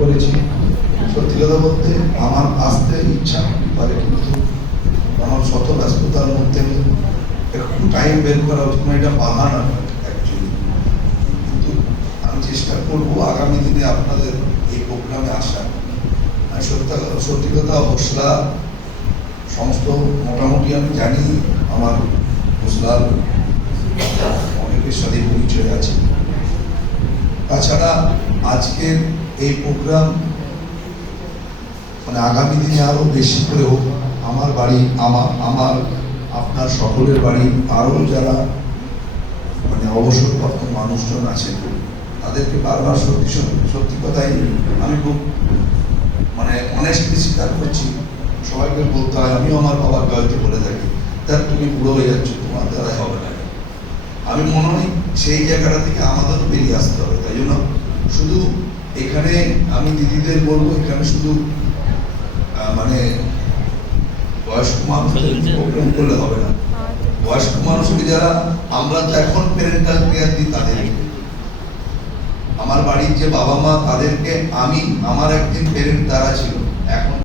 করেছি। সত্যি কথা বলতে আমার আসতে ইচ্ছা পারে, কিন্তু আমার শত ব্যস্ততার মধ্যে একটু টাইম বের করা উচিত না, এটা বাহানা অ্যাকচুয়ালি। কিন্তু আমি চেষ্টা করবো আগামী দিনে আপনাদের এই প্রোগ্রামে আসার। আমি সত্যি কথা হোসলা সমস্ত মোটামুটি আমি জানি, আমার হোসলার অনেকের সাথে পরিচয় আছে। তাছাড়া আজকের এই প্রোগ্রাম মানে আগামী দিনে আরো বেশি করে হোক। আমার বাড়ি, আমার আপনার সকলের বাড়ি, আরো যারা মানে অবসরপ্রাপ্ত মানুষজন আছেন তাদেরকে বারবার সত্যি কথাই আমি খুব মানে অনেস্টলি স্বীকার করছি। সবাইকে বলতে হয়, আমিও আমার বাবার হয়তো বলে থাকি, তার তুমি বুড়ো হয়ে যাচ্ছ, তোমার দ্বারাই হবে না। আমি মনে হয় সেই জায়গাটা থেকে আমাদেরও বেরিয়ে আসতে হবে। তাই জন্য শুধু এখানে আমি দিদিদের বলবো, এখানে শুধু মানে বয়স্ক মানুষদের প্রোগ্রাম করলে হবে না। বয়স্ক মানুষকে যারা আমরা তো এখন প্যারেন্টাল কেয়ার দিই তাদের, আমার বাড়ির যে বাবা মা তাদেরকে আমি আমার একদিন প্যারেন্ট তারা ছিল, এখন